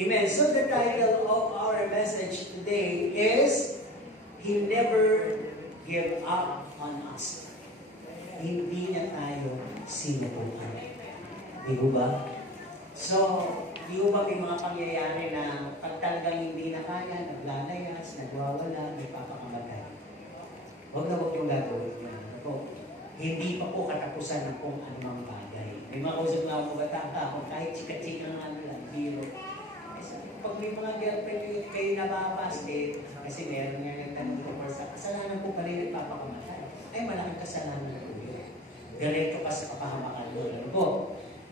Amen. So the title of our message today is, He never gave up on us. Hindi na tayo sinubukan. Di ba? So, di ba may mga pangyayari na pag talagang hindi na kaya, naglalayas, nagwawala, nagpapakamatay. Huwag na huwag yung gagawin niya. Hindi pa po katapusan ng kung anumang bagay. May makausap nga ako bataka, kung kahit chika-chika ng ano lang, biro. Pag may mga girlfriend kayo nababasted, kasi meron nga yung tanong ko sa kasalanan po pa rin nagpapakamatay. Ay, malaking kasalanan na po yun. Diretso ka sa kapahamakan doon. Ano po?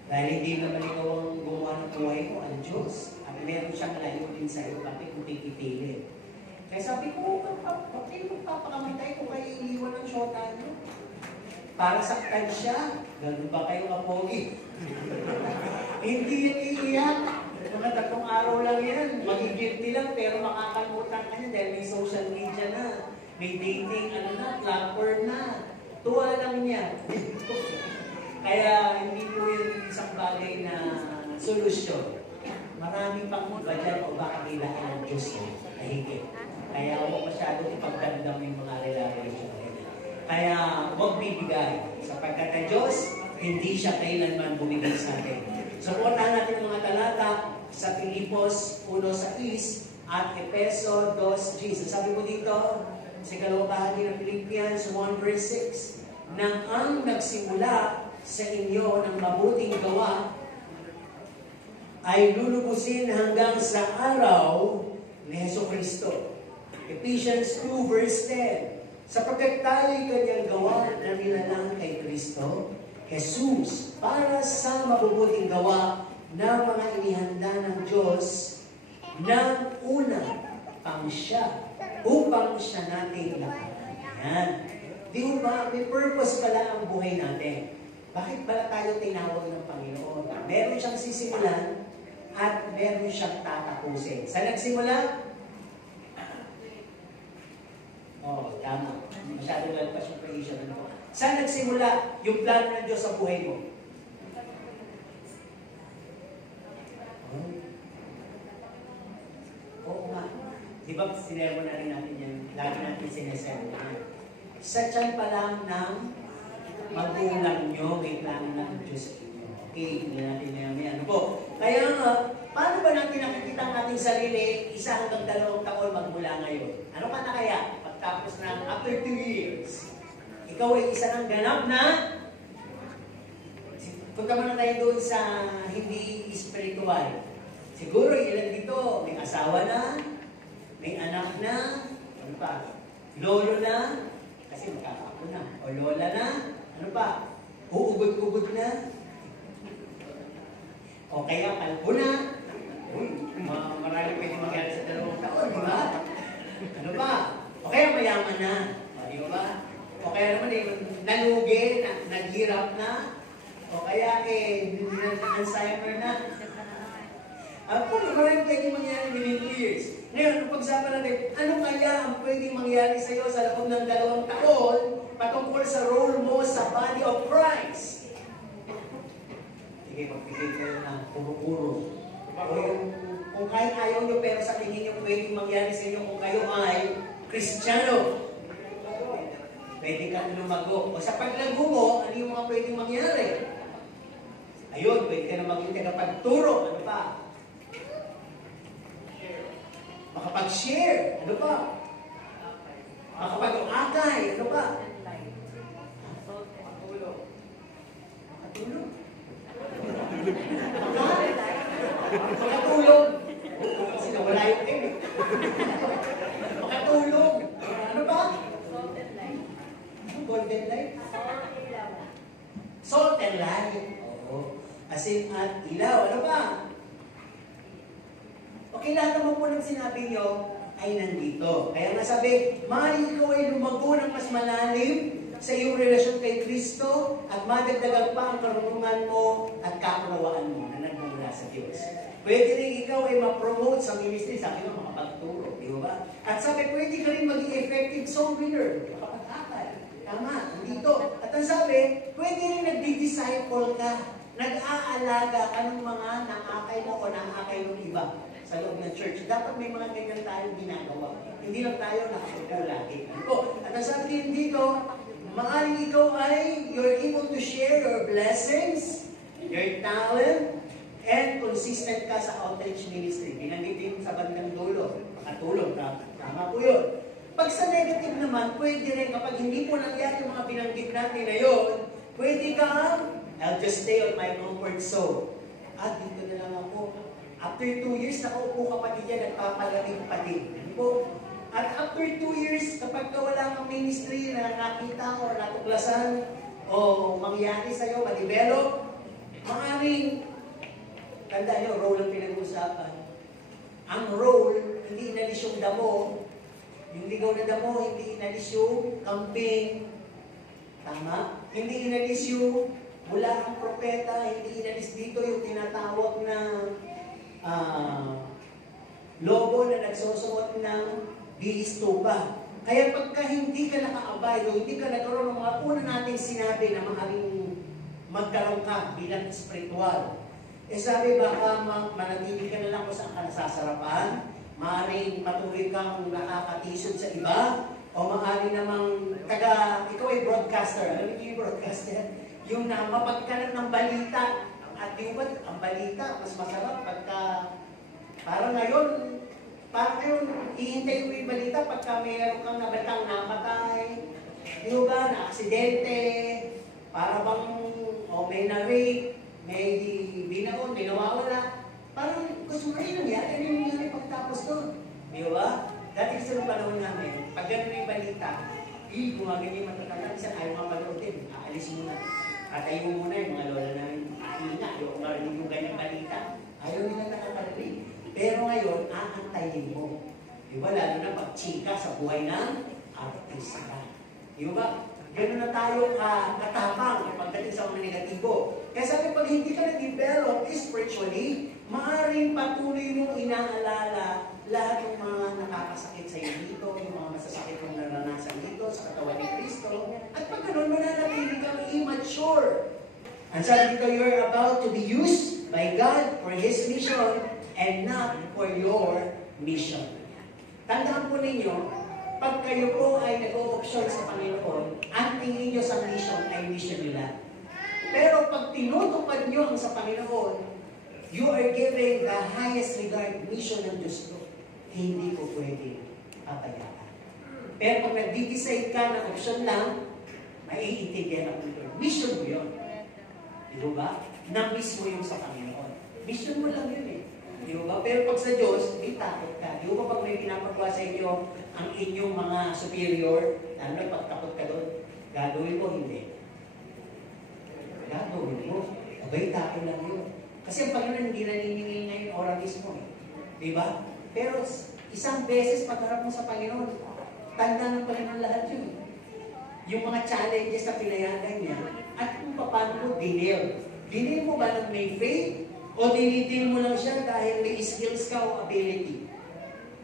Dahil hindi naman ikaw ang gumawa ng buhay mo, ang Diyos. At meron siyang layo din sa iyo, bakit kung pipipili. Kaya sabi ko, bakit kayo magpapakamatay kung kayo iniwan ng syota nyo? Para saktan siya, gano'n ba kayo kapogi? Hindi yan iiyak. Mga 3 araw lang yan. Magigilty lang, pero makakalimutan ka niya dahil may social media na. May dating, platform na. Tuwa lang niya. Kaya hindi po yung isang bagay na solusyon. Marami pang iba dyan o baka kailangan ng Diyos na higit. Kaya huwag masyadong ipagdamdam yung mga relasyon. Kaya huwag bibigay. Sapagkat ang Diyos, hindi siya kailanman bumigay sa atin. Supportahan natin ang mga talata sa Filipos 1:6 at Efeso 2:10. Sabi mo dito, sa ikalawang bahagi ng Philippians 1:6, na ang nagsimula sa inyo ng mabuting gawa ay lulubusin hanggang sa araw ni Jesucristo. Ephesians 2:10, sapagkat tayo'y kanyang gawa na nilalang kay Kristo, Jesus, para sa mabubuting gawa na mga inihanda ng Diyos ng una pang siya, upang siya natin lahat. Yan. Di ba, may purpose pala ang buhay natin. Bakit pala tayo tinawag ng Panginoon? Meron siyang sisimulan at meron siyang tatapusin. Sa nagsimula, tama. Masyado lalpas yung creation. Saan nagsimula yung plano ng Diyos sa buhay mo? Oo nga. Di ba sinermo na rin natin yan? Lagi natin sinesermo na. Sa tiyan pa lang ng magulang nyo, may plano ng Diyos sa inyo. Okay, hindi natin yan. Ano po? Kaya nga, paano ba natin nakikita ang ating sarili 1 hanggang 2 taon magmula ngayon? Ano ka na kaya? Tapos na, after 2 years, ikaw ay isa ng ganap na, punta mo na tayo doon sa hindi spiritual. Siguro ilan dito, may asawa na, may anak na, ano pa, lolo na, kasi magkakapo na, o lola na, ano pa, uugod-ugod na, o kaya kalpo na, marami pwede magyari sa 2 taon, di ba? Ano ba? O kaya mayaman na. Di ba? O kaya naman nalugi, naghirap na. O kaya Alzheimer na. Kung maraming pwede mangyari within 2 years. Ngayon, pag-usapan natin, ano kaya ang pwede mangyari sa iyo sa loob ng 2 taon patungkol sa role mo sa body of Christ? Sige, magpigil kayo ng puro-puro. Kung kahit ayaw nyo, pero sa tingin nyo pwede mangyari sa inyo kung kayo ay Kristiyano. Pwede kang lumago. O sa paglago mo, ano yung mga pwedeng mangyari? Ayun, pwede ka na maging tagapagturo. Ano pa? Makapag-share. Ano pa? Makapag-akay. Ano pa? Makatulong. Makatulong? Makatulong. Kasi nawala yung M. Makatulong. Ano ba? Golden light? Salt and light. Oo. Asin at ilaw. Ano ba? Okay, lahat naman po ng sinabi nyo ay nandito. Kaya nga sabi, maaari ikaw ay lumago ng mas malalim sa iyong relasyon kay Kristo at madagdagan pa ang karunungan mo at kaunawaan mo na nagmumula sa Diyos. Pwede rin ikaw ay ma-promote sa ministry, sabi mo makapagturo, di ba? At sabi, pwede ka rin maging effective soul winner, makapag-akal. Tama, nandito. At ang sabi, pwede rin nagdi-disciple ka, nag-aalaga ka ng mga naakay mo o naakay ng iba. sa loob ng church. Dapat may mga ganyan tayong ginagawa. Hindi lang tayo nakatupo lagi. At ang sabi din dito, maaaring ikaw ay you're able to share your blessings, your talent, and consistent ka sa outreach ministry. Binanggit din sa bandang dulo. Makatulong. Tama po yun. Pag sa negative naman, pwede rin kapag hindi po nangyari yung mga binanggit natin na yun, pwede kang, I'll just stay on my comfort zone. At dito na lang ako. After 2 years, nakaupo ka pa diyan, nagpapalamig pa din. At after 2 years, kapag wala kang ministry na nakita o natuklasan o mangyari sa'yo, ma-develop, maaaring tandaan nyo, role ang pinag-uusapan. Ang role, hindi inalis yung damo. Yung ligaw na damo, hindi inalis yung camping. Tama? Hindi inalis yung mula ang propeta, hindi inalis dito yung tinatawag na lobo na nagsusuot ng bihistupa. Kaya pagka hindi ka naka-abide o hindi ka nagkaroon ng mga una nating sinabi na maaaring magkaroon ka bilang spiritual, sabi baka manatili ka na lang kung saan ka nasasarapan, maaaring patuloy kang nakakatisod sa iba, o maaaring namang ikaw ay broadcaster. Alam niyo yung broadcaster? Yung mapagkalat ng balita. At yung ang balita, mas masarap pagka, parang ngayon, ihintay mo yung balita pagka mayroon kang nabatang namatay, di ba, na aksidente, para bang, may na-rape, may binaon, may nawawala. Parang gusto mo rin nangyari. Ano yung nangyari pagtapos doon? Di ba? Dati sa panahon namin, pag gano'n yung balita, gumaganyan yung matatanda, isa ayaw mga manood din. Aalis muna. Atayin mo muna yung mga lola namin. Ahina, yung marinig yung ganyang balita. Ayaw nila nakaparinig. Pero ngayon, aantayin mo. Di ba? Lalo na pag-chika sa buhay ng artista. Di ba? Gano'n na tayo katapang pagdating sa mga negatibo. Kaya sabi, pag hindi ka na-develop spiritually, maaaring patuloy mong inaalala lahat ng mga nakakasakit sa iyo dito, yung mga masasakit mong naranasan dito sa katawan ni Kristo. At pag gano'n, mananatili kang immature. And sabi dito, you're about to be used by God for His mission and not for your mission. Tandaan po ninyo, pag kayo po ay nag-o-option sa Panginoon, ang tingin nyo sa mission ay mission nyo lang. Pero pag tinutupad nyo ang sa Panginoon, you are giving the highest regard mission ng Diyos ko. Hindi ko pwede papayaan. Pero pag nag-decide ka na option lang, maiintindihan ako nito. Mission mo yun. Di ba? Na-miss mo yung sa Panginoon. Mission mo lang yun eh. Di ba? Pero pag sa Diyos, may takot ka. Di ba pag may pinapagawa sa inyo ang inyong mga superior, lalo na pagtakot ka doon, gagawin mo, hindi. Gagawin mo. Abay, takot lang yun. Kasi ang Panginoon hindi naniningil ngayon oras mismo eh. Di ba? Pero isang beses pagharap mo sa Panginoon, tanda ng Panginoon lahat yun. Yung mga challenges na pinayagan niya, at kung paano mo dinil. Dinil mo ba ng may faith? O dinidil mo lang siya dahil may skills ka o ability?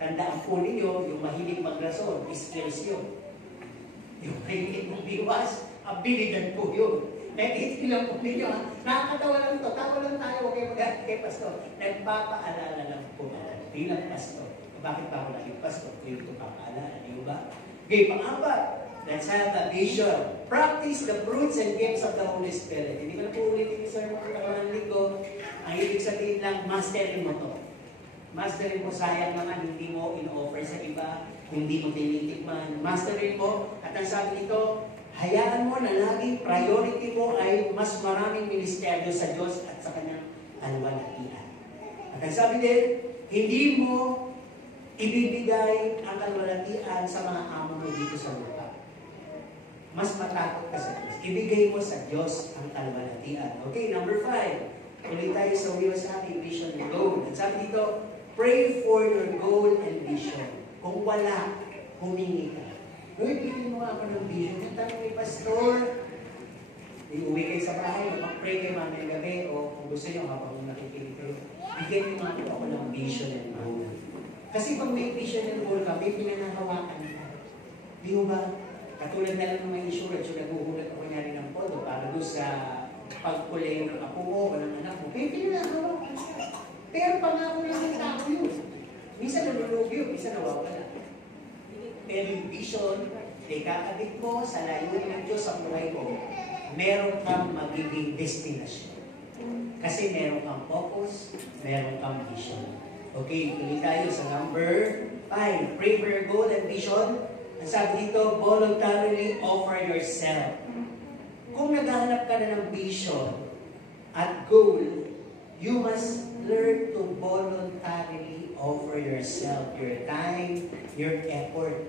Tandaan po ninyo, yung mahilig magrason, skills yun. Yung mahilig mong biwas, abilidad po yun. Nag-iilang po ninyo, ha? Nakakatawa lang to. Tawa lang tayo, huwag kayo mag-alit kay Pastor. Nagpapaalala lang po bilang Pastor. Bakit ba ako naging Pastor? Kaya ito papaalala, di ba? Okay, pang-apat. Let's have a vision. Practice the fruits and gifts of the Holy Spirit. Hindi ko na po ulitin yung sermon ng kawalan linggo. Ang ibig sabihin lang, masterin mo to. Masterin mo, sayang naman, hindi mo in-offer sa iba, hindi mo tinitikman. Masterin mo, at ang sabi nito, hayaan mo na laging priority mo ay mas maraming ministeryo sa Diyos at sa kanyang kalwalhatian. At ang sabi din, hindi mo ibibigay ang kalwalhatian sa mga amo mo dito sa lupa. Mas matakot ka sa Diyos. Ibigay mo sa Diyos ang kalwalhatian. Okay, number 5. Tuloy tayo sa Wheels Happy Vision and Goal. At sabi dito, pray for your goal and vision. Kung wala, humingi ka. Uy, bigyan mo ako ng vision. Kung tanong ni Pastor, uwi kayo sa bahay, mag-pray kayo mamaya gabi, o kung gusto nyo, habang nakikinig kayo, bigyan nyo nga ako ng vision and goal. Kasi pag may vision and goal ka, may pinanahawakan ka. Di ba? Katulad na lang ng may insurance, yung naguhulat ako nyari ng podo para doon sa pagkulay ng apo mo o ng anak mo, may pinanahawakan ka. Pero pangako lang ng tao yun. any vision na ikakabit mo sa layunin ng Diyos sa buhay mo, meron kang magiging destination. Kasi meron kang focus, meron kang vision. Okay, tuloy tayo sa number 5. Pray for your goal and vision. Ang sabi dito, voluntarily offer yourself. Kung naghahanap ka na ng vision at goal, you must learn to voluntarily offer yourself, your time, your effort.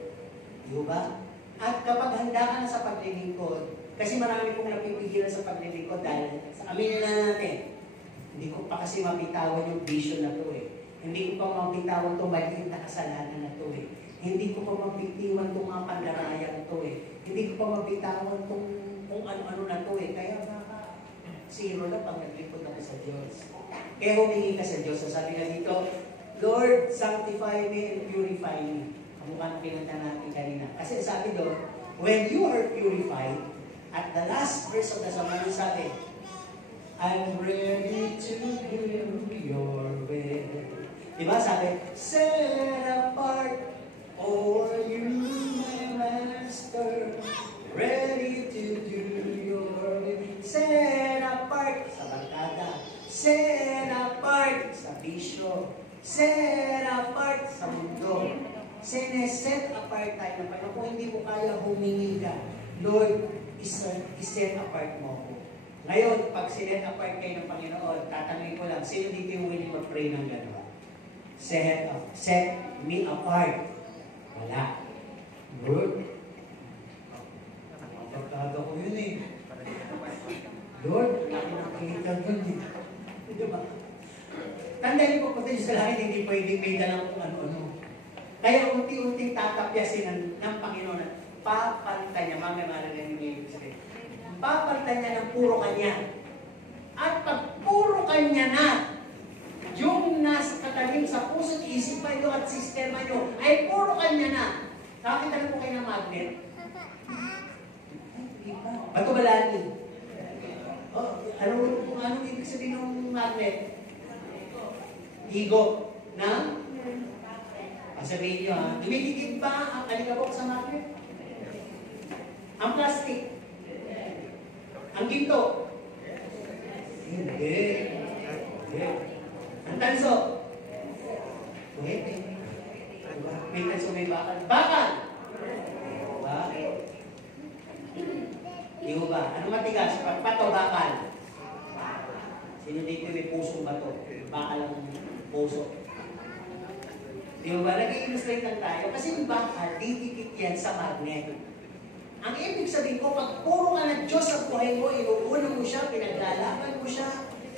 Di ba? At kapag handa ka na sa paglilingkod, kasi marami pong napipigilan sa paglilingkod dahil, aminin na natin, hindi ko pa kasi mapitawan yung vision na to eh. Hindi ko pa mapitawan itong maliit na kasalanan na to eh. Hindi ko pa mapitiwan itong mga pandarayang to eh. Hindi ko pa mapitawan itong kung ano-ano na to eh. Kaya baka zero na pag naglipod ako sa Diyos. Kaya humingi ka sa Diyos. Sabi nga dito, Lord, sanctify me and purify me. Kamukha ng pinanta natin kanina. Kasi sabi doon, when you are purified, at the last verse of the song, ano sabi? I'm ready to do your will. Diba sabi, set apart, oh, you, my master, ready to do your will. Set apart sa barkada, set apart sa bisyo, set apart sa mundo. Set apart tayo na paano kung hindi mo kaya humingi ka, Lord, iset apart mo ako. Ngayon, pag sinet apart kayo ng Panginoon, tatanungin ko lang, sino dito yung willing mag-pray ng gano'n? Set me apart. Wala. Lord, pagkada ko yun eh. Lord, nakita dun eh. Diba? Tandaan ko po tayo sa langit, hindi pwedeng may dalang kung ano-ano. Kaya unti-unting tatapyasin ng Panginoon at papalitan niya, mamaya marinig yung ibig sabihin. Papalitan niya ng puro kanya. At pag puro kanya na, yung nasa katalim sa puso't isipan nyo at sistema nyo, ay puro kanya na. Nakakita na po kayo ng magnet? Bato balani. Anong ibig sabihin ng magnet? Higo. Na? Sabihin nyo ha, dumidikit ba ang alikabok sa magnet? Ang plastic? Ang ginto? Hindi. Ang tanso? Pwede. May tanso, may bakal. Bakal! Bakal. Di mo ba? Ano matigas? Pagpato, bakal. Sino dito may pusong bato? Bakal ang puso. Di mo ba? Nag-i-illustrate lang tayo. Kasi yung bakal, didikit yan sa magnet. Ang ibig sabihin ko, pag puro ka ng Diyos sa buhay mo, inuuna mo siya, pinaglalaban mo siya,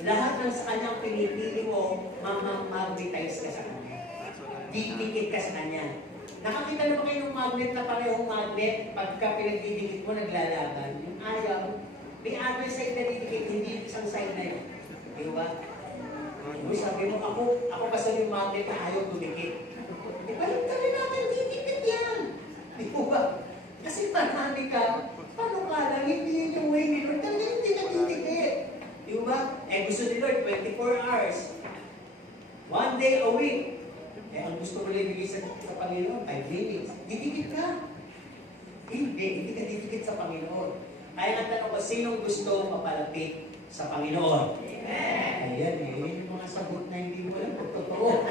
lahat ng sa kanyang pinipili mo, magnetize ka sa kanya. Didikit ka sa kanya. Nakakita na ba kayo ng magnet na parehong magnet, pagka pinagdidikit mo, naglalaban? Yung ayaw, may other side na didikit, hindi isang side na yun. Di ba? Sabi mo, ako basta yung magnet na ayaw dumikit. Di ba? Kami natin, didikit yan. Di ba? Kasi marami ka, paano ka lang, hindi yun yung way ni Lord, talaga hindi nagtitikit. Di ba? Gusto ni Lord, 24 hours. 1 day a week. Ang gusto mo lang ibigay sa Panginoon, 5 minutes. Didikit ka. Hindi ka didikit sa Panginoon. Kaya nga tanong ko, sinong gusto mapalapit sa Panginoon? Amen. Ayan yung mga sagot na hindi mo lang kung totoo.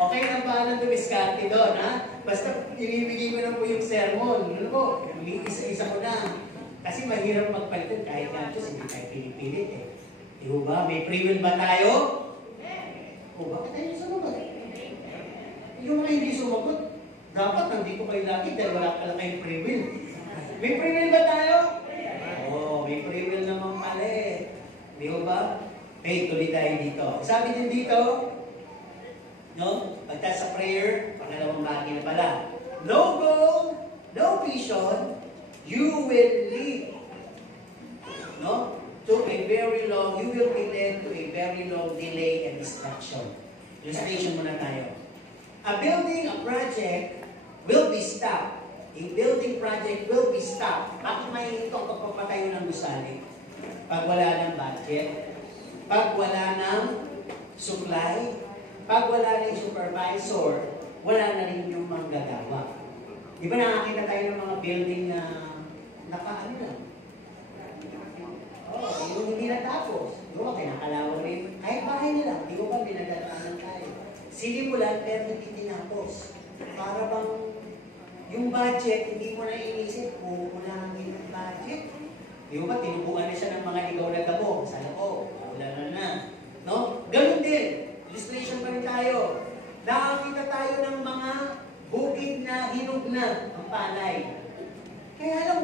Okay lang ba nang dumiskarte doon, ha? Basta inibigay ko na po yung sermon. Ano po? Isa-isa ko na. Kasi mahirap magpalitan kahit nga Diyos, hindi tayo pinipilit eh. Di ba? May free will ba tayo? O bakit tayo sumagot? Yung mga hindi sumagot, dapat nandito kayo lagi dahil wala pala kayong free will. May free will ba tayo? Oo, may free will naman pala eh. Di ba? Okay, tuloy tayo dito. Sabi din dito, no? Pagka sa prayer, pangalawang bagay na pala. No goal, no vision, you will lead. No? To a very long, you will be led to a very long delay and distraction. Illustration muna tayo. A building, a project will be stopped. A building project will be stopped. Bakit may ito ang pagpapatayo ng gusali? Pag wala ng budget, pag wala ng supply, pag wala na yung supervisor, wala na rin yung manggagawa. Di ba nakakita tayo ng mga building na naka-ano lang? Yung hindi natapos. Di ba, kinakalawang rin. Kahit bahay nila, di ba binagdatanan tayo. Sinimulan, pero hindi tinapos. Para bang yung budget, hindi mo na inisip, uunahan din ang budget. Di ba, tinubuan na siya ng mga ligaw na damo. Sa loob, wala na. No? Ganun din. Illustration pa rin tayo. Nakakita tayo ng mga bukid na hinog na ang palay. Kaya lang,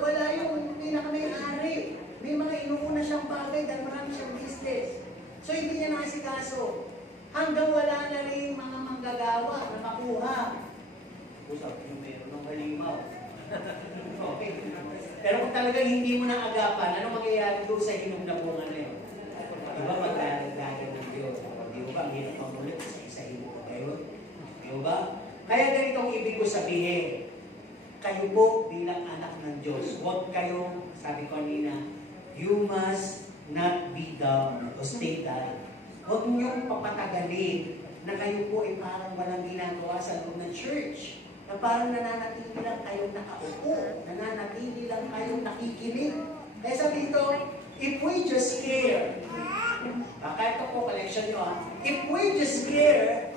wala yung pinaka-may-ari. May mga inuuna siyang bagay dahil marami siyang business. So, hindi niya nakasikaso. Hanggang wala na rin mga manggagawa na makuha. Usap yung meron ng halimaw. Okay. Pero kung talagang hindi mo na agapan, ano mangyayari doon sa hinog na bunga na yun? Diba maglalagyan ng Diyos? Di ba? Ang hirap mamulit sa isa hinog kayo. Di ba? Kaya ganitong ibig ko sabihin, kayo po bilang anak ng Diyos, huwag kayong, sabi ko kanina, you must not be down o stay down. Huwag niyong papatagalin na kayo po ay parang walang ginagawa sa loob ng church. Na parang nananatili lang kayong nakaupo, nananatili lang kayong nakikinig. Kaya sabi dito, if we just care, baka ito po, collection nyo if we just care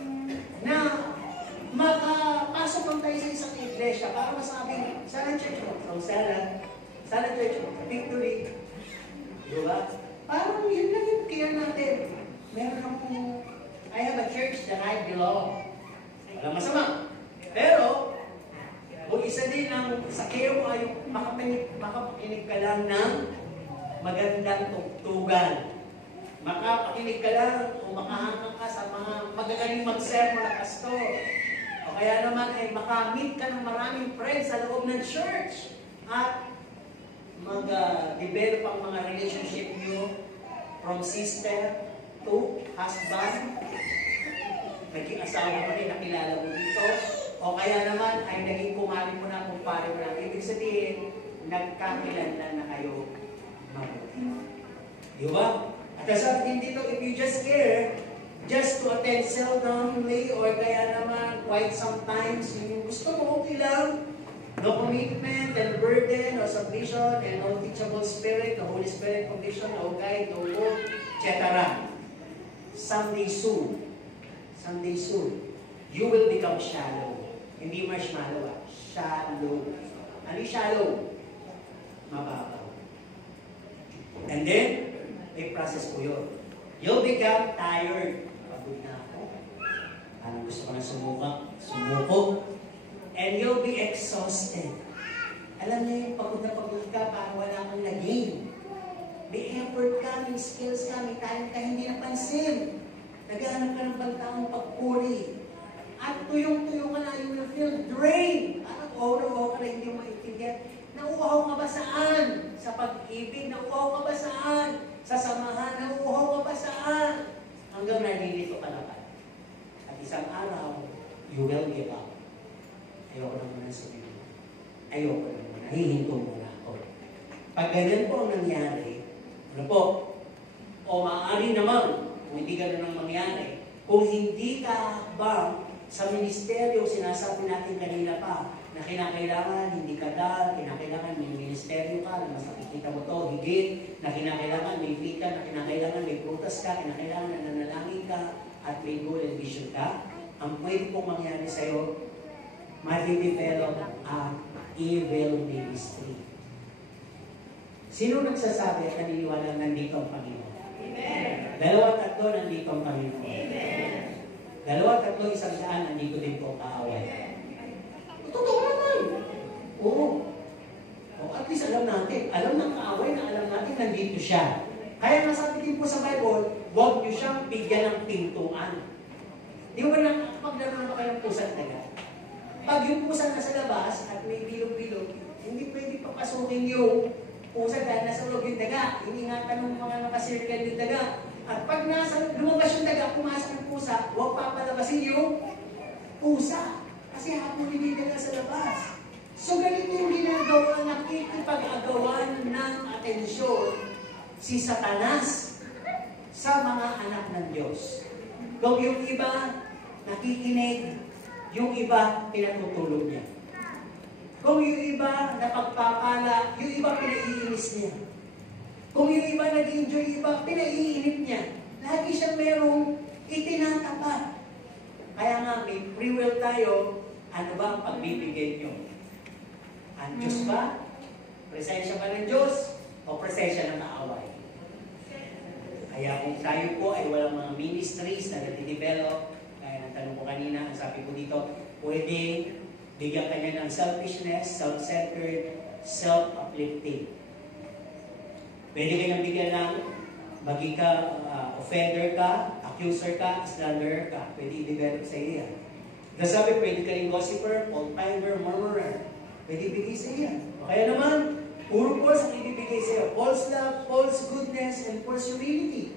na makapasok lang tayo sa isang iglesia para masabing, sana church mo? So, sana church mo? Victory. Diba? Parang yun lang yung kaya natin. Meron akong, I have a church that I belong. Walang masama. Pero, kung isa din ang sa kaya mo ay makapakinig ka lang ng magandang tugtugan. Makapakinig ka lang o makahangang ka sa mga magagaling mag-sermon na pastor. O kaya naman ay makamit ka ng maraming friends sa loob ng church. At mag-develop ang mga relationship nyo from sister to husband. Naging asawa mo rin, nakilala mo dito. O kaya naman ay naging kumali mo na, kumpare mo na. Ibig sabihin, nagkakilanlan na kayo mabuti. Di ba? At sabi din dito, if you just care, just to attend seldomly, or kaya naman quite sometimes, yung gusto mo, okay lang, no commitment and burden or submission and no teachable spirit, the Holy Spirit condition, no guide, no hope, etc. Someday soon, you will become shallow. Hindi marshmallow, shallow. Ano yung shallow? Mababaw. And then, may process po yun. You'll become tired. Pagod na ako. Anong gusto ko na sumuko. And you'll be exhausted. Alam niyo yung pagod na pagod ka, parang wala kang laging. May effort ka, may skills ka, may talent ka, hindi napansin. Naghahanap ka ng pagtaong pagpuri. At tuyong-tuyo ka na, you will feel drained. Parang oho ka na, hindi mo maintindihan. Nauuhaw ka ba saan? Sa pag-ibig, nauuhaw ka ba saan? Sa samahan, nauuhaw ka ba saan? Hanggang nalilito ka naman. At isang araw, you will give up. Ayoko na muna sabihin. Ayoko na muna. Hihinto muna ako. Pag ganyan po ang nangyari, ano po? O maaari naman, kung hindi ganun ang mangyari, kung hindi ka ba sa ministeryo, sinasabi natin kanina pa, na kinakailangan, hindi ka dahil, kinakailangan may ministeryo ka, na mas nakikita mo to, higit, na kinakailangan may feet ka, na kinakailangan may prutas ka, kinakailangan na nanalangin ka, at may goal and vision ka, ang pwede pong mangyari sa'yo, ma-develop ang evil ministry. Sino nagsasabi at naniniwala nandito ang Panginoon? Amen. 2 at 3 nandito ang Panginoon. Amen. 2 at 3, 100 nandito din po kaaway. Totoo naman. Oo. O at least alam natin. Alam ng kaaway na alam natin nandito siya. Kaya nasabi din po sa Bible, huwag niyo siyang bigyan ng pintuan. Di ba na paglaro na kayo ng pusa taga? Pag yung pusa nasa labas at may bilog-bilog, hindi pwede papasukin yung pusa dahil nasa loob yung daga. Iningatan ng mga nakasirkel yung daga. At pag lumabas yung daga, pumasok yung pusa, huwag papalabasin yung pusa. Kasi hapon hindi daga sa labas. So ganito yung ginagawa, nakikipag-agawan ng atensyon si Satanas sa mga anak ng Diyos. Kung yung iba nakikinig, yung iba pinatutulog niya. Kung yung iba napagpapala, yung iba pinaiinis niya. Kung yung iba nag-enjoy, yung iba pinaiinip niya. Lagi siyang merong itinatapat. Kaya nga, may free will tayo, ano ba ang pagbibigay niyo? Ang Diyos ba? Presensya ba ng Diyos? O presensya ng kaaway? Kaya kung tayo po ay walang mga ministries na nade-develop, kaya ang tanong ko kanina, ang sabi ko dito, pwede bigyan ka niya ng selfishness, self-centered, self-uplifting. Pwede ka niyang bigyan ng maging ka, offender ka, accuser ka, slanderer ka. Pwede i-develop sa iyo yan. Sabi, pwede ka rin gossiper, fault-finder, murmurer. Pwede ibigay sa iyo yan. Kaya naman, puro false ang ibibigay sa iyo. False love, false goodness, and false humility.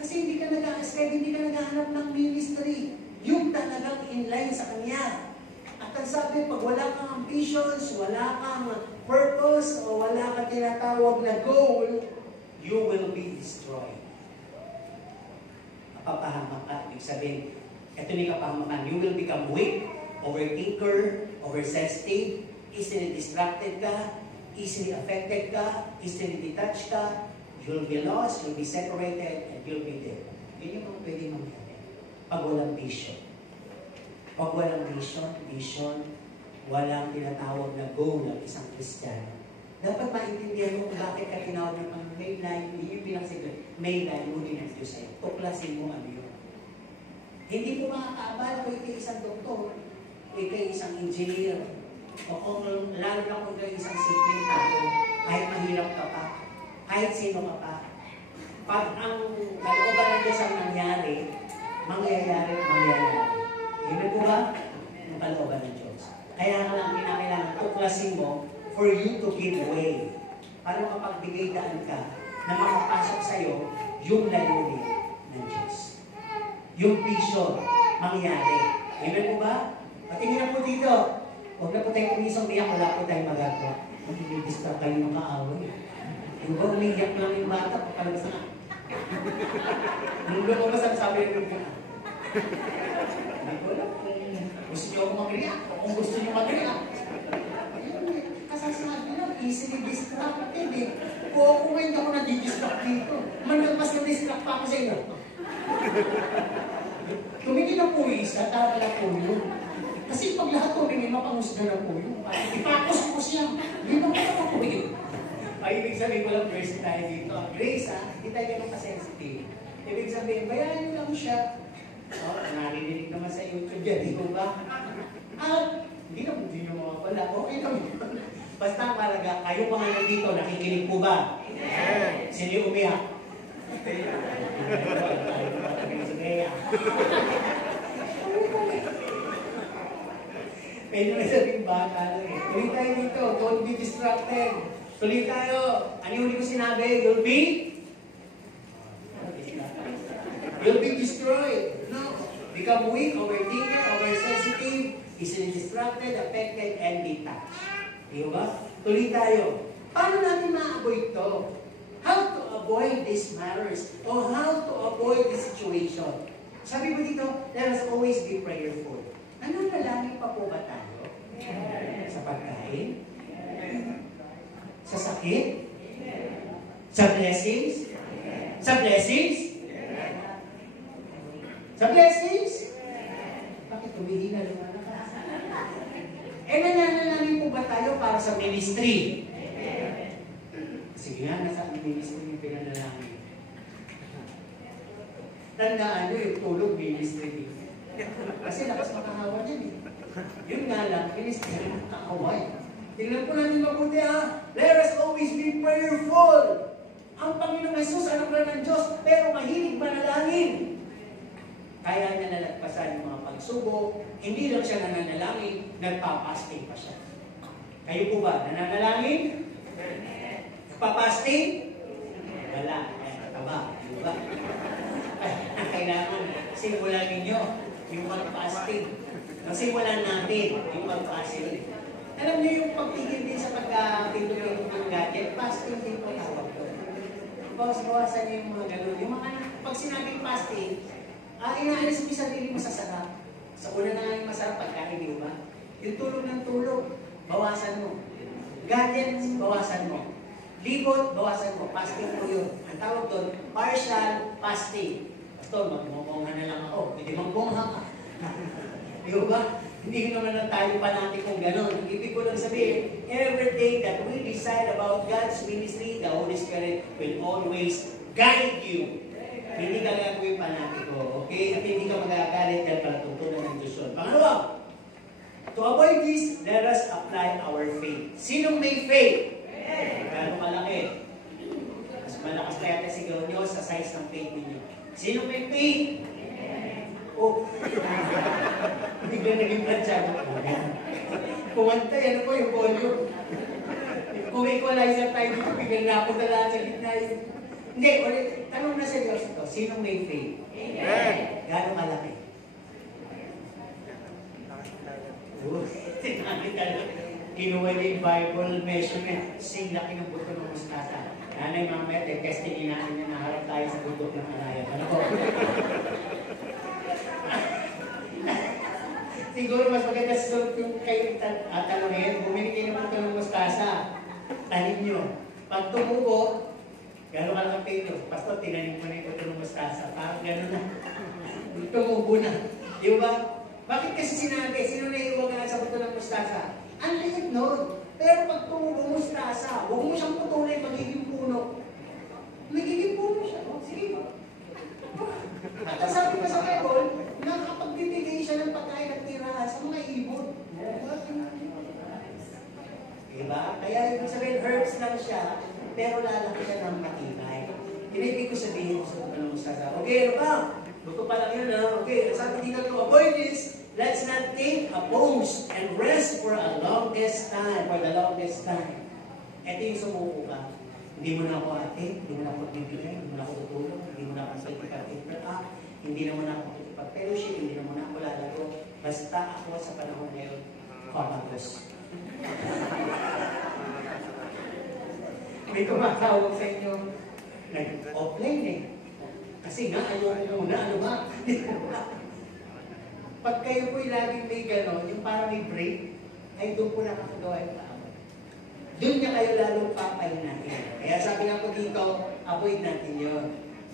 Kasi hindi ka nag-a-ascribe, hindi ka naghahanap ng ministry. Yung talagang inline sa Kanya. At ang sabi, pag wala kang ambitions, wala kang purpose, o wala kang tinatawag na goal, you will be destroyed. Napapahamak ka. Ibig sabihin, ito ni kapahamakan. You will become weak, overthinker, oversensitive, easily distracted ka, easily affected ka, easily detached ka, you'll be lost, you'll be separated, and you'll be dead. Yun yung mga pwede mangyari. Pag walang vision. Pag walang vision, walang tinatawag na goal ng isang Kristiyano. Dapat maintindihan mo kung bakit ka tinawag ng mga mainline, hindi yung pinagsigla, mainline, ngunit ng Diyos sa'yo. Tuklasin mo ano yun. Hindi mo makakaabala kung ikay isang doktor, ikay isang engineer, o kung lalo na kung ikay isang simpleng tao, kahit mahirap ka pa, kahit sino ka pa. Pag ang kalooban ng Diyos ang nangyari, mangyayari. Hindi po ba? Ang kalooban ng Diyos. Kaya nga lang kinakailangan tuklasin mo for you to give way. Para mapagbigay daan ka na makapasok sa'yo yung layunin ng Diyos. Yung vision, mangyari. Amen po ba? Patingin po dito. Huwag na po tayong kumisang biyak, wala po tayong magagawa. Mag-i-distract kayo ng kaaway. Yung ba umiyak lang yung bata, papalabas na. Nung lumabas ang sabi ng mga, hindi ko alam kung gusto nyo ako mag-react o kung gusto nyo mag-react. Kasasabi lang, easily distracted eh. Kung ako ngayon ako nadi-distract dito, mas na-distract pa ako sa inyo. Tumingin ang puwis at tara lang po yun. Kasi pag lahat tumingin, mapangusga na po yun. Ipakos ko siya. Hindi mo ko po yun. Ay, ibig sabihin ko lang, grace tayo dito. Grace, hindi tayo ganun ka-sensitive. Ibig sabihin, bayaan nyo lang siya. Naririnig naman sa YouTube yan, di ba? At, hindi nyo mawawala. Okay naman. Basta ang malaga, kayo mga nandito, nakikinig po ba? Yeah. Sino yung umiyak? Pwede mo sabihin bata lang eh. Tuloy tayo dito, don't be distracted. Tuloy tayo. Ano yung huli ko sinabi? You'll be destroyed. No. Become weak, overthinker, oversensitive, easily distracted, affected, and detached. Di ba? Tuloy tayo. Paano natin ma-avoid to? How to avoid these matters? Or how to avoid this situation? Sabi mo dito, let us always be prayerful. Nananalangin pa po ba tayo? Yes. Sa pagkain? Yes. Sa sakit? Yes. Sa blessings? Yes. Sa blessings? Yes. Sa blessings? Yes. Bakit tumihina naman ka? Nananalangin po ba tayo para sa ministry? Yes. Sige nga, nasa ministry yung pinanalangin. Tandaan nyo yung tulog ministry dito. Kasi lakas makahawa dyan eh. Yun nga lang, ministry ng kakaway. Tingnan po natin mabuti ha. Let us always be prayerful. Ang Panginoong Jesus, anak na ng Diyos, pero mahilig manalangin. Kaya niya nalagpasan yung mga pagsubok. Hindi lang siya nananalangin, nagpapasting pa siya. Kayo po ba, nananalangin? Nagpapasting? Wala. Taba. Diba? Kailangan simulan ninyo yung mag-fasting. Simulan natin yung mag-fasting. Alam niyo yung pagtigil din sa pagka-pinto-pinto ng gadget, fasting din po tawag ko. Bawas-bawasan niyo yung mga gano'n. Yung mga, pag sinabing fasting, inaalis mo yung sarili mo sa sarap. Sa una na nga yung masarap pagkain, di ba? Yung tulog ng tulog. bawasan mo. Gadgets, bawasan mo. Libot, bawasan mo. Fasting po yun. Ang tawag doon, partial fasting. Pastor, magmumungha na lang ako. Hindi magmungha ka. Di ba? Hindi naman na tayo panati kung gano'n. Ibig ko lang sabihin, every day that we decide about God's ministry, the Holy Spirit will always guide you. Hindi ka gagawin panati ko. Okay? At hindi ka magagalit dahil palatutunan ng Diyos yun. Pangalawa, to avoid this, let us apply our faith. Sinong may faith? Gano'ng malaki? Mas malakas na yata sigaw nyo sa size ng faith ninyo. Sinong may faith? Oh, bigla naging planchado. Kumanta, yan po yung volume. Kung equalizer tayo dito, bigla na ako na lahat sa gitna yun. Hindi, ulit, tanong na sa Diyos ito, sinong may faith? Amen. Gano'ng malaki? Kinuha niya yung Bible measurement. Sing laki ng buto ng mustasa. Nanay, mamaya, testing natin niya na harap tayo sa buto ng alayan. Ano po? Siguro mas maganda sa yung kayo tanongin, bumili kayo ng buto ng mustasa. Tanim nyo. Pag tumubo, gano'n ka lang ang faith nyo. Pastor, tinanim mo na yung buto ng mustasa. Parang gano'n na. Tumubo na. Di ba? Bakit kasi sinabi, sino na iuwagan sa buto ng mustasa? Ang liit nun. Pero pag tumubo mustasa, huwag mo siyang putulin, magiging puno. Magiging puno siya. Oh, sige. At sabi pa sa Bible, nakapagbibigay siya ng pagkain at tirahan sa mga ibon. Diba? Kaya ibig sabihin, herbs lang siya, pero lalaki siya ng matibay. Ibig ko sabihin sa buto ng mustasa. Okay, ano ba? Buto pa lang yun, ha? Okay, sabi dito to avoid this, let's not think, oppose, and rest for the longest time. Ito yung sumuko ka. Hindi mo na ako ate, hindi mo na ako bibigay, hindi mo na ako tutulong, hindi mo na ako pag-paper hindi na mo na ako pag-fellowship, hindi na mo na ako lalago. Basta ako sa panahon ngayon, pamagos. May tumatawag sa inyo, nag-offline eh. Kasi nga, ayaw muna, ano ba? Pag kayo po'y laging may gano'n, yung parang may break, ay doon po nakakagawa yung tao. Doon niya kayo lalong papahinahin. Kaya sabi nga po dito, avoid natin yun.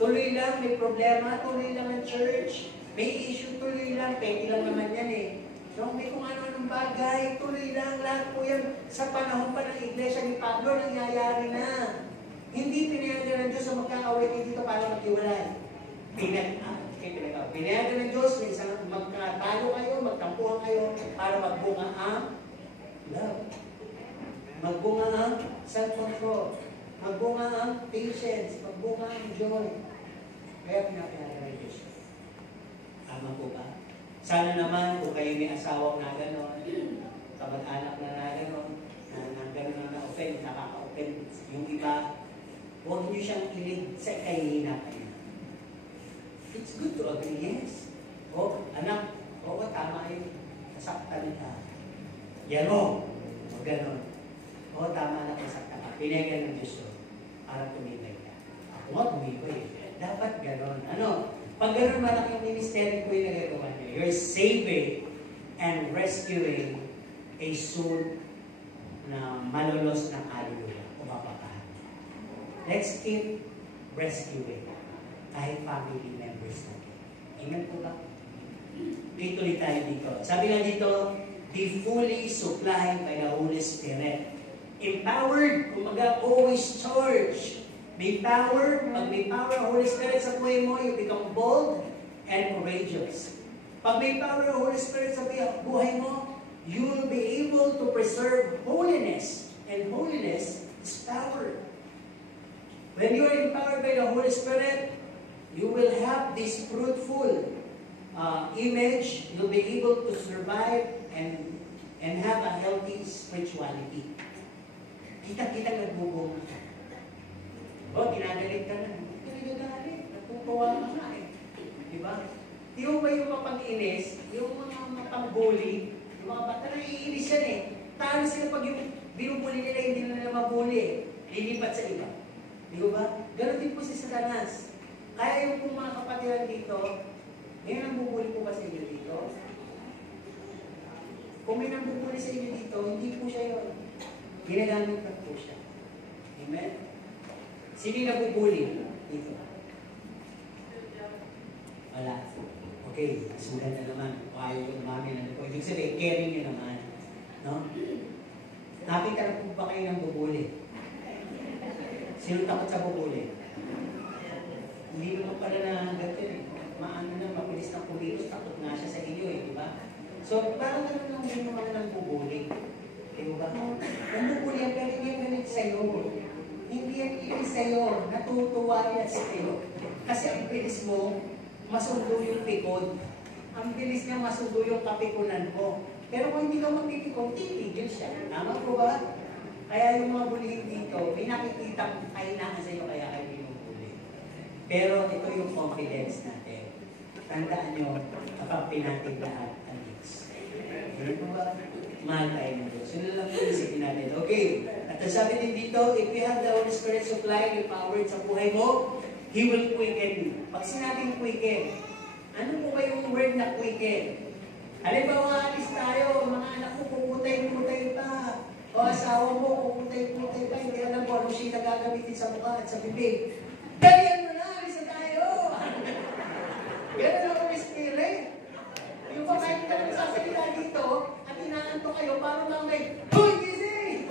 Tuloy lang, may problema, tuloy lang ang church. May issue, tuloy lang. Pwede lang naman yan eh. So, may kung ano-anong bagay, tuloy lang. Lahat po yan. Sa panahon pa ng iglesia ni Pablo, nangyayari na. Hindi pinayagan ng Diyos na magkakaway kayo dito para maghiwalay. Pinayagan ng Diyos na isang magkatalo kayo, magtampuhan kayo para magbunga ang love. Magbunga ang self-control. Magbunga ang patience. Magbunga ang joy. Kaya pinayagan ng Diyos. Tama po ba? Sana naman kung kayo may asawang na gano'n, kamag-anak na gano'n, na gano'n na offend, nakaka-offend yung iba, huwag niyo siyang kilig sa kahihinapan niya. It's good to agree, yes. O, anak, oo, tama yun. Nasaktan ka. Yan o. O, gano'n. O, tama na nasaktan ka. Pinayagan ng Diyos yun para tumibay ka. Ako nga tumibay. Dapat gano'n. Ano? Pag gano'n malaking ministry ko yung nagagawa niyo, you're saving and rescuing a soul na malulos ng hallelujah o mapakahan. Let's keep rescuing kahit family members natin. Amen po ba? Tuloy tayo dito. Sabi nga dito, be fully supplied by the Holy Spirit. Empowered, kumaga always charged. May power, pag may power ng Holy Spirit sa buhay mo, you become bold and courageous. Pag may power ng Holy Spirit sa buhay mo, you will be able to preserve holiness. And holiness is power. When you are empowered by the Holy Spirit, you will have this fruitful image. You'll be able to survive and have a healthy spirituality. Kita-kita nagbubunga ka. O, ginagalit ka na. Hindi ka nagagalit. Natutuwa ka nga eh. Diba? Yung ba yung mapang-inis, yung mga mapang-bully, yung mga bata na iinis yan eh. Talo sila pag yung binubuli nila, hindi nila mabuli eh. Lilipat sa iba. Di ba? Ganon din po si Satanas. Kaya yung kung mga kapatiran dito, ngayon ang bubuli po ba sa inyo dito? Kung may nambubuli sinabi sa inyo dito, hindi po siya yun. Ginagamit lang po siya. Amen? Sino yung nabubuli dito? Wala. Okay, mas maganda naman. O ayaw yung mami na po. Ibig sabihin, caring nyo naman. No? Nakita na po ba kayo ng bubuli? Sino takot sa bubuli? Hindi naman pala na hanggat yun eh. Maano na, mabilis na kumilos, takot nga siya sa inyo eh, di ba? So, parang ganun lang din naman ng bubuli. Di ba? Ang bubuli, ang galing yan ganit sa'yo. Hindi yan ilis sa'yo. Natutuwa yan sa'yo. Kasi ang bilis mo, masundo yung pikod. Ang bilis niya masundo yung kapikunan mo. Pero kung hindi ka magpipikon, titigil siya. Tama po ba? Kaya yung mga bulihin dito, may nakikita kainaan sa'yo kaya kayo binubuli. Pero ito yung confidence natin. Tandaan nyo, kapag pinating lahat ang Diyos. Hindi po ba? Mahal tayo ng Diyos. Yun lang po isipin natin. Okay. At sabi din dito, if you have the Holy Spirit supplying your power sa buhay mo, He will quicken you. Pag sinabing quicken, ano po ba yung word na quicken? Halimbawa, alis tayo, mga anak mo, puputay-putay pa. O asawa mo, puputay-putay pa. Hindi alam ko anong siya gagamitin sa mukha at sa bibig. Dalian mo na, alis na tayo. Ganun ako, Spirit. Yung pakain ka lang sasalita dito, at inaanto kayo, parang lang may, Hoy, gising!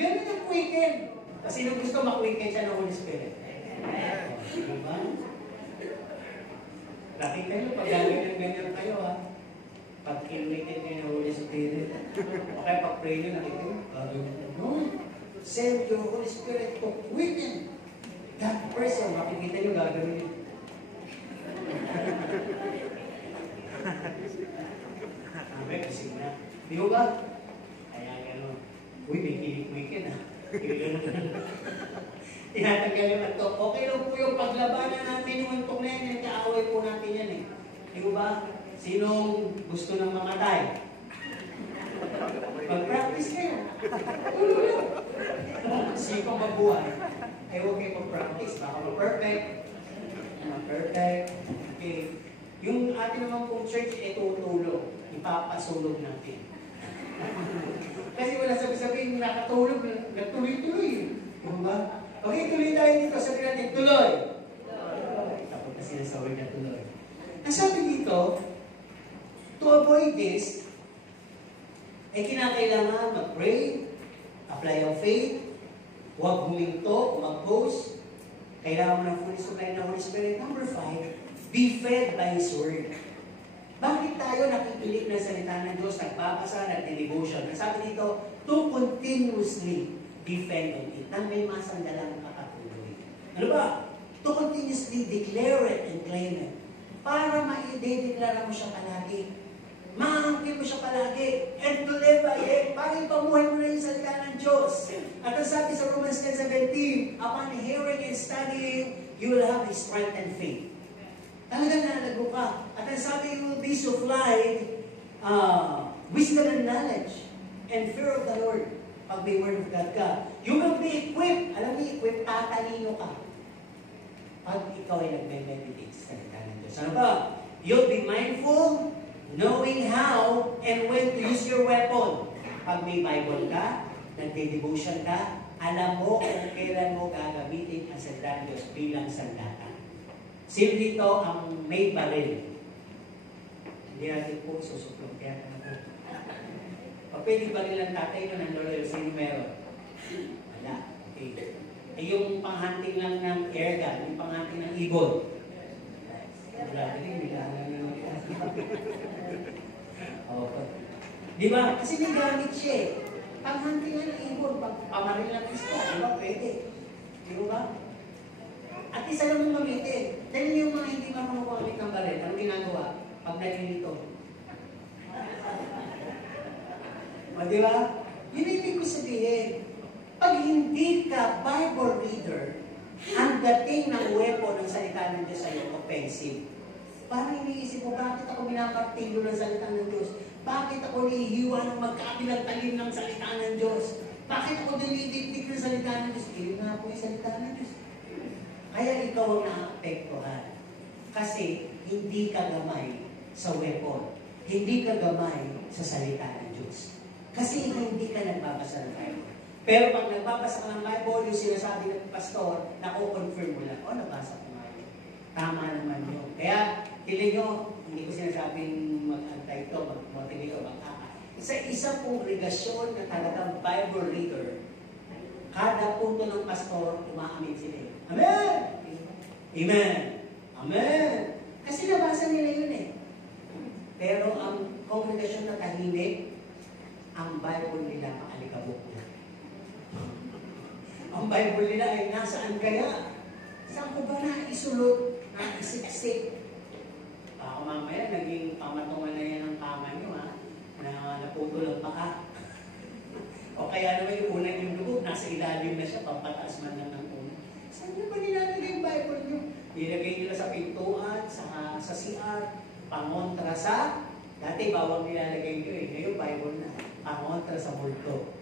Ganun yung quicken. Kasi nung gusto mag-quicken siya ng Holy Spirit. Diba? Nakita nyo, pag ganyan kayo ha, pag kinwitin nyo ng Holy Spirit, okay, pag-pray nyo, nakita nyo, no, send your Holy Spirit to quicken that person. Makikita nyo, gagawin nyo. Amen, kasi na. Di ba? Kaya gano'n. Uy, may kinik-quicken ha. Tinatanggal yung antok. Okay lang po yung paglabanan natin yung antok na yan. Kaaway po natin yan eh. Di ba? Sinong gusto nang mamatay? Mag-practice kayo. Sino mabuhay? Ay huwag kayo mag-practice. Baka mag-perfect. Perfect. Okay. Yung atin naman pong church, tutulog. Ipapasulog natin. Kasi wala sabi-sabihin nakatulog, nagtuloy-tuloy. Diba? Okay, tuloy tayo dito. Sabi natin, tuloy. Tapos na sinasabi na tuloy. Ang sabi dito, to avoid this, ay kinakailangan mag-pray, apply ang faith, huwag huminto o mag-post. Kailangan mo ng fully supply ng Holy Spirit. Number 5, be fed by His Word. Bakit tayo nakikinig ng salita ng Diyos, nagbabasa, nag-devotion? Sabi dito, to continuously defend on it. Nang may masandalang kakatuloy. Ano ba? To continuously declare it and claim it. Para ma-i-declare mo siya palagi. Maangkin mo siya palagi. And to live by it. Para ipamuhay mo na yung salita ng Diyos. At ang sabi sa Romans 10:17, upon hearing and studying, you will have a strength and faith. Talagang nalago ka. At ang sabi, you will be supplied wisdom and knowledge and fear of the Lord. Pag may word of God ka. You will be equipped. Alam mo, equipped, tatalino ka. Pag ikaw ay nagme-meditate sa salita ng Diyos. Ano ba? You'll be mindful, knowing how and when to use your weapon. Pag may Bible ka, nagde-devotion ka, alam mo kung kailan mo gagamitin ang salita ng Diyos bilang sandata. Sino dito ang may baril? Hindi natin po susuplong. Kaya ka na po. Pag pwede baril ang tatay mo ng lolo, sino meron? Wala. Okay. Eh yung panghunting lang ng air gun, yung panghunting ng ibon. Wala din, hindi lang di ba? Kasi may gamit siya eh. Panghunting lang ng ibon, pamaril ng isla, di ba? Pwede. Di ba? At isa lang mong gamitin. Dahil yung mga hindi marunong gumamit ng baril, anong ginagawa? Pag nalinito. O, di ba? Yun ang ibig ko sabihin. Pag hindi ka Bible reader, ang dating ng weapon ng salita ng Diyos ay offensive. Parang iniisip ko, bakit ako minapartilo ng salita ng Diyos? Bakit ako nihihiwa ng magkabilang talim ng salita ng Diyos? Bakit ako dinidikdik ng salita ng Diyos? Yun nga po yung salita ng Diyos. Kaya ikaw ang naapektuhan. Kasi hindi ka gamay sa weapon. hindi ka gamay sa salita ng Diyos. Kasi hindi ka nagbabasa ng Bible. Pero pag nagbabasa ka ng Bible, yung sinasabi ng pastor, nako-confirm mo lang, nabasa ko nga yun. Tama naman yun. Kaya, tingnan nyo, hindi ko sinasabing mag-antay ito, mag-motivate o mag-aka. Sa isang kongregasyon na talagang Bible reader, kada punto ng pastor, umaamin sila. Amen! Amen! Amen! Kasi nabasa nila yun eh. Pero ang kongregasyon na tahimik, ang Bible nila maalikabok na. Ang Bible nila ay nasaan kaya? Saan ko ba na isulot, na isiksik? Baka mamaya naging pamatungan na yan ng kama nyo ha, na naputol ang paa. O kaya naman yung unang yung lubog, nasa ilalim na siya, papataas man lang ng una. Saan nyo ba nilalagay yung Bible nyo? Nilagay nila sa pintuan, sa CR, pangontra sa, dati bawang nilalagay nyo eh, ngayon Bible na, pangontra sa multo.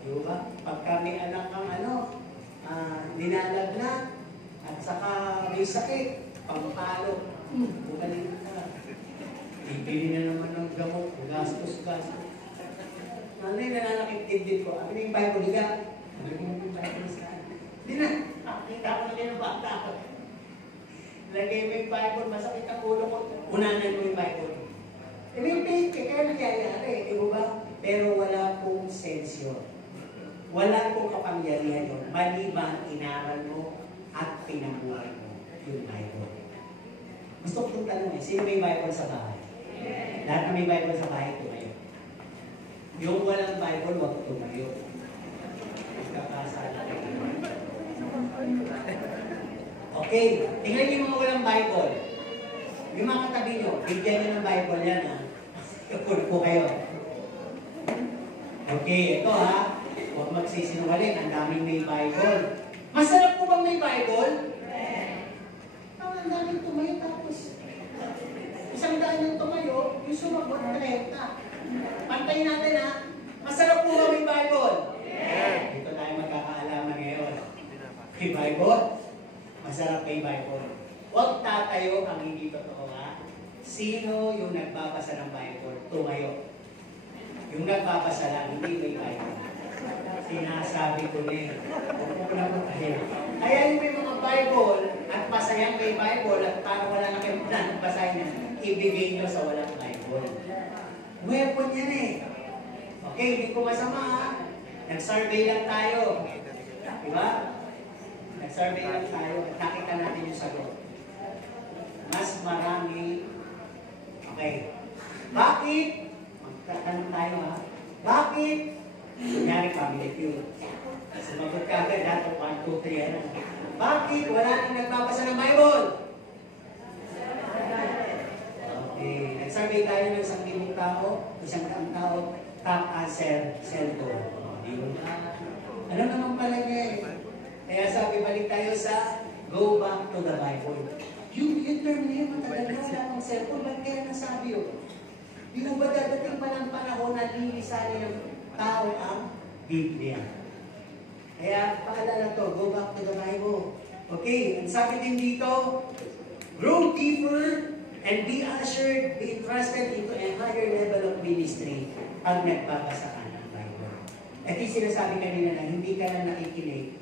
Di ba? Pagka may anak kang ninalagnat, at saka may sakit, pangpalo, bukaling ka. Ibili na naman ng gamot, gastos. Nanay, nananakit-tibdit ko. Ano yung Bible niya? Ano yung Bible saan? Hindi na. Kita ko na kayo ng bata ko. Lagay mo yung Bible, masakit ang ulo ko. Unanan mo yung Bible. May faith, kaya nangyayari. Di ba? Pero wala pong sense yun. Wala pong kapangyarihan yun. Maliban, inaral mo at pinamuhay mo yung Bible. Gusto ko itong tanong sino may Bible sa bahay? Lahat na may Bible sa bahay, tumayo. Yung walang Bible, huwag tumayo. Kakasala kayo. Okay, tingnan niyo yung mga walang Bible. Yung mga katabi nyo, bigyan nyo ng Bible yan ha. Kapul po kayo. Okay, ito ha. Huwag magsisinungaling, ang daming may Bible. Masarap po bang may Bible? Ang daming tumayo tapos isang daan yung tumayo, yung sumagot 30. Pantayin natin ha. Masarap po ba may Bible? Dito tayo magkakaalaman ngayon. May Bible? Masarap may Bible. Huwag tatayo ang hindi totoo ha. Sino yung nagbabasa ng Bible? Tumayo. Yung nagbabasa lang, hindi may Bible. Sinasabi ko na Kaya yung may mga Bible at masayang may Bible at parang wala na kayo plan, basahin niya, ibigay nyo sa walang Bible. Weapon yan eh. Okay, hindi ko masama ha. Nag-survey lang tayo. Diba? Nag-survey lang tayo at nakita natin yung sagot. Mas marami. Okay. Bakit? Magtatanong tayo ha. Bakit? Kunyari, family feud. Sumagot ka agad, dato 1, 2, 3, ano. Bakit wala nang nagbabasa ng Bible? Okay, nag-survey tayo ng 1,000 tao, 100 tao, top answer, cellphone. Ano naman pala niya eh. Kaya sabi, balik tayo sa go back to the Bible. Yung term na yun, matagal na wala ng cellphone, ba't kaya nasabi yun? Yung ba dadating pa ng panahon na lilisanin ng tao ang Biblia. Kaya paalala to, go back to the Bible. Okay, ang sabi din dito, grow deeper and be ushered, be entrusted into a higher level of ministry pag nagbabasa ka ng Bible. At yung sinasabi kanina na hindi ka na nakikinig.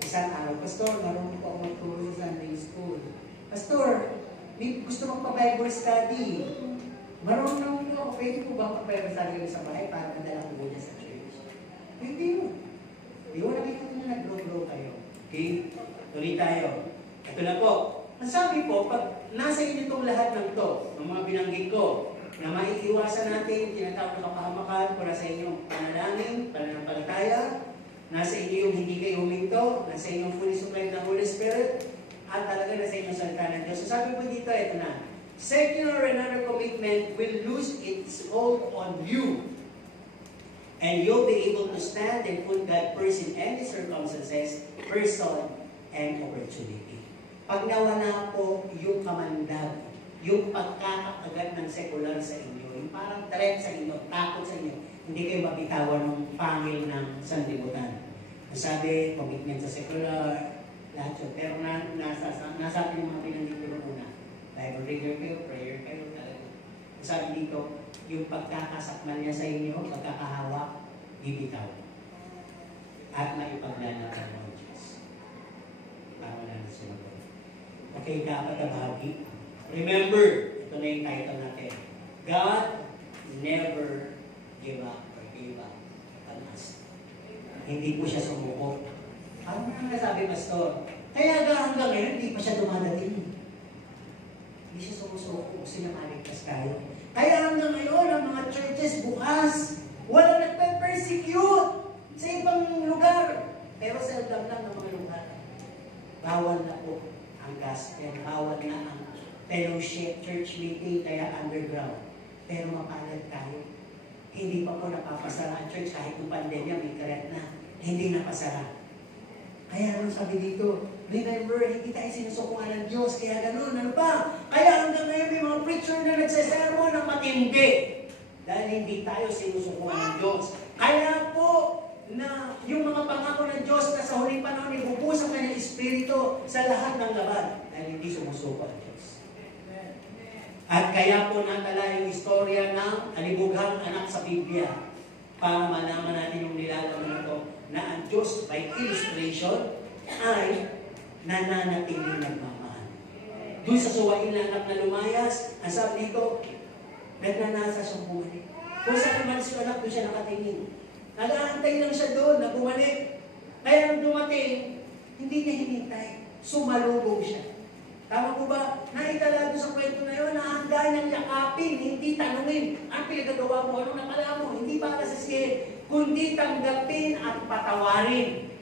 Isang araw, Pastor, marunong po ako magturo sa Sunday School. Pastor, may gusto magpa-Bible study. Marunong po ako, pwede po ba mag-Bible study sa bahay para madala ko muna sa church? Pwede yun. Di ko nakita ko na nag-grow kayo. Okay? Tuloy tayo. Ito na po. Ang sabi po, pag nasa inyo itong lahat ng to, ng mga binanggit ko, na maiiwasan natin, tinatawag na kapahamakan, para sa inyong panalangin, pananampalataya, nasa inyo yung hindi kayo huminto, nasa inyong fully supplied ng Holy Spirit, at talaga nasa inyong salita ng Diyos. So sabi po dito, ito na, secular and other commitment will lose its hold on you. And you'll be able to stand and put God first in any circumstances, person, and opportunity. Pag nawala po yung kamandag, yung pagkakaagad ng sekular sa inyo, yung parang threat sa inyo, takot sa inyo, hindi kayo mabitawan ng pangil ng sanlibutan. Sabi, commitment sa sekular, lahat yun. Pero nasa atin yung mga pinanggit ko una. Bible reader kayo, prayer kayo, talaga. Sabi dito, yung pagkakasakmal niya sa inyo, pagkakahawak, bibitaw. At maipaglalaban ng Diyos. Para wala na sumagot. Okay, dapat na bahagi. Remember, ito na yung title natin. God never gave up on us. Hindi po siya sumuko. Ano nga sabi, Pastor? Kaya hanggang ngayon, hindi pa siya dumadating. Hindi siya sumusuko kasi nakaligtas tayo. Kaya hanggang ngayon, ang mga churches bukas, walang nagpe-persecute sa ibang lugar. Pero sa lang ng mga lugar, bawal na po ang gospel, bawal na ang fellowship, church meeting, kaya underground. Pero mapalad tayo. Hindi pa po napapasara ang church kahit ng pandemya, may karet na. Hindi napasara. Kaya anong sabi dito? Remember, hindi tayo sinusukuan ng Diyos. Kaya ganun, ano ba? Kaya hanggang ngayon may mga preacher na nagsasermon ng matindi. Dahil hindi tayo sinusukuan ng Diyos. Kaya po, na yung mga pangako ng Diyos na sa huling panahon, ibubuhos ang kanyang espiritu sa lahat ng laban. Dahil hindi sumusuko ang Diyos. At kaya po natala yung istorya ng kalibughang anak sa Biblia para malaman natin yung nilalaman na ito na ang Diyos by illustration ay nananatiling nagmamahal. Doon sa suwain na anak na lumayas, ang sabi dito, nagnanasa siyang bumalik. Kung saan man siya anak, doon siya nakatingin. Nag-aantay lang siya doon na bumalik. Kaya nang dumating, hindi niya hinintay. Sumalubong siya. Tama po ba? Naitala doon sa kwento na yun, na handa niyang yakapin, hindi tanungin. Ang pinagagawa mo, ano nakala mo? Hindi para sa siya, kundi tanggapin at patawarin.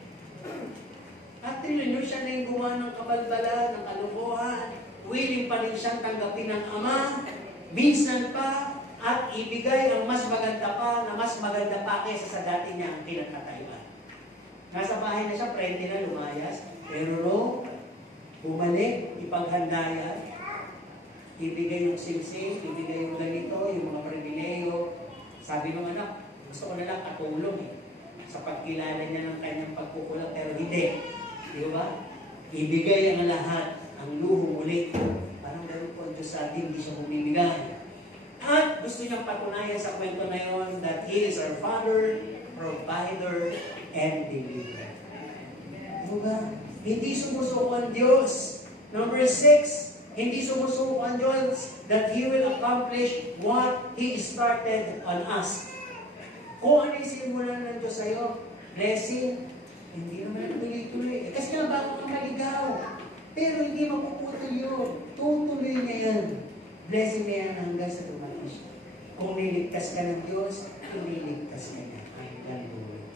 At trinyo siya na yung gumawa ng kabalbala, ng kalukuhan. Willing pa rin siyang tanggapin ng Ama. Minsan pa, at ibigay ang mas maganda pa, na mas maganda pa kaysa sa dati niyang pinagkatayuan. Nasa bahay na siya, prende na lumayas. Pero no, bumalik, ipaghandaya, ibigay yung simsim, ibigay yung ganito, yung mga pribileyo. Sabi ng anak, gusto ko na lang katulong sa pagkilala niya ng kanyang pagkukulang, pero hindi. Di ba? Ibigay ang lahat, ang luho ulit. Parang gano'n po ang Diyos sa atin, hindi siya bumibigay. At gusto niyang patunayan sa kwento na yun that He is our Father, Provider, and Deliverer. Di ba? Hindi sumusuko ang Diyos. Number 6, hindi sumusuko ang Diyos that He will accomplish what He started on us. Kung ano yung simulan ng Diyos sa'yo, blessing, hindi naman tuloy-tuloy. Kasi nga bago kang maligaw. Pero hindi mapuputol yun. Tutuloy niya yan. Blessing na yan hanggang sa dumating siya. Kung niligtas ka ng Diyos, tuliligtas ka niya hanggang dulo.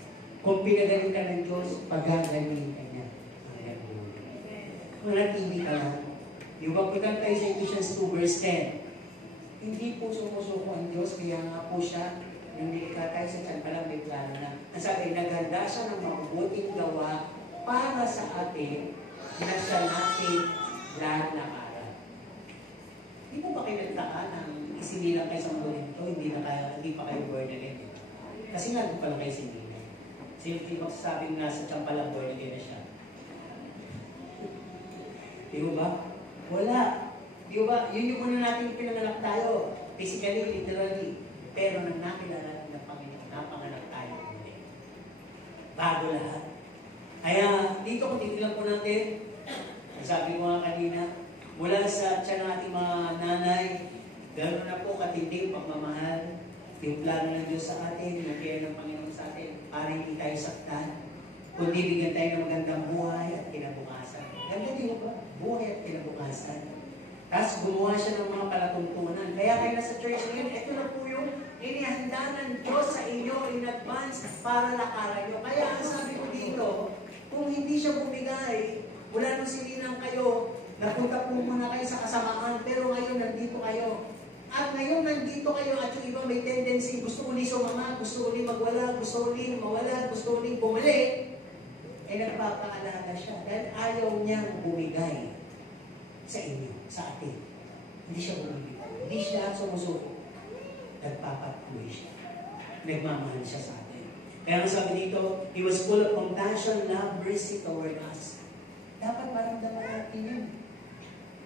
Kung pinagaling ka ng Diyos, pagagaling ka niya hanggang dulo. Kung natili ka lang, yung pagpitan tayo sa Ephesians 2 verse 10, hindi po sumusuko ang Diyos, kaya nga po siya, yung nilikha tayo sa tiyan, palang may plano na. Ang sabi, naghanda siya ng mabubuting gawa para sa atin na siya natin lahat na aral. Hindi po ba kayo nagtaka ng isinilang kayo sa mga ito, hindi pa kayo born again? Kasi nga, doon pala kayo sinilang. Sino yung magsasabing nasa tiyan palang born again na siya? Di ba? Wala. Di ba? Yun yung una natin pinanganak tayo. Physically, literally. Pero nang nakilala natin ng Panginoon, napanganak tayo ulit. Bago lahat. Kaya dito kung titilang po natin, sabi ko nga kanina, mula sa tiyan ng ating mga nanay, gano'n na po katinding pagmamahal, yung plano ng Diyos sa atin, yung kaya ng Panginoon sa atin, para hindi tayo saktan, kundi bigyan tayo ng magandang buhay at kinabukasan. Ganda din ba? Buhay at kinabukasan. Tapos gumawa siya ng mga palatuntunan. Kaya kayo nasa church ngayon, ito na po yung inihanda ng Diyos sa inyo in advance para lakaran nyo. Kaya ang sabi ko dito, kung hindi siya bumigay, wala nang sininang kayo, napunta po muna kayo sa kasamaan, pero ngayon nandito kayo. At ngayon nandito kayo at yung iba may tendency, gusto uli sumama, gusto uli magwala, gusto uli mawala, gusto uli bumalik, eh nagpapaalaga siya dahil ayaw niyang bumigay sa inyo, sa atin. Hindi siya bumibigay. Hindi siya sumusuko. Nagpapatuloy siya. Nagmamahal siya sa atin. Kaya ang sabi dito, He was full of compassion, love, mercy toward us. Dapat maramdaman natin yun.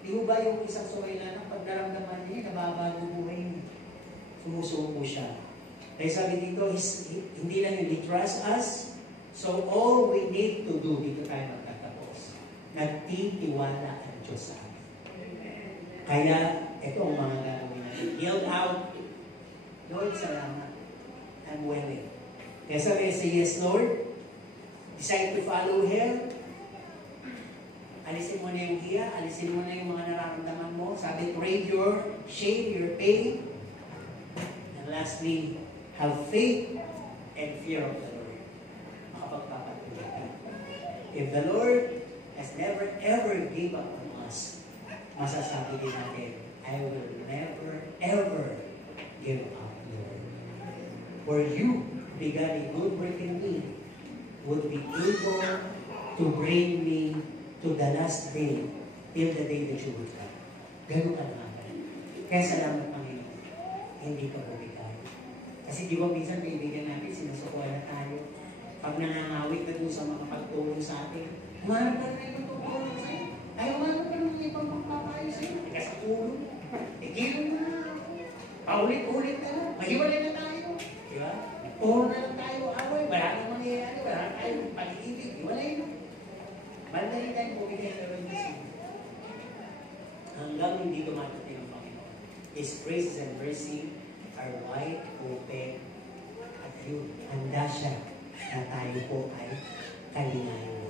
Di ba yung isang suwailan, pag naramdaman niya, nababago buhay niya. puso po siya. Kaya sabi dito, hindi lang yun, He trusts us. So all we need to do, dito tayo magtatapos, nagtitiwala ang Diyos sa amin. Kaya, ito ang mga gagawin natin. Yield out. Lord, salamat. I'm willing. Kaya sabi, say yes, Lord. Decide to follow Him. Alisin mo na yung hiya, alisin mo na yung mga nararamdaman mo. Sabi, trade your shame, your pain. And lastly, have faith and fear of the Lord. Makapagpapatuloy ka. If the Lord has never ever gave up on us, masasabi din natin, I will never ever give up, Lord. For you began a good work in me, would be able to bring me to the last day, till the day that you will come. Ganun ka naman. Kaya salamat, Panginoon. Hindi ka bumigay. Kasi di ba minsan kaibigan natin, sinusukuha na tayo. Pag nangangawit na doon sa mga pagtulong sa atin, humarap ka na ibang pagtulong sa'yo. Ay, humarap ka ng ibang pagpapayo sa'yo. Teka sa tulong. Igilong mo na. Paulit-ulit na. Mahiwalay na tayo. Di ba? Puro na lang tayo away. Wala nang mangyayari. Wala nang tayo pag-ibig. Hiwalay na. Mandali tayo bumigay ng revolution. Hanggang hindi dumatating ang Panginoon. His grace and mercy are wide open at yun. Handa siya na tayo po ay kalinayan.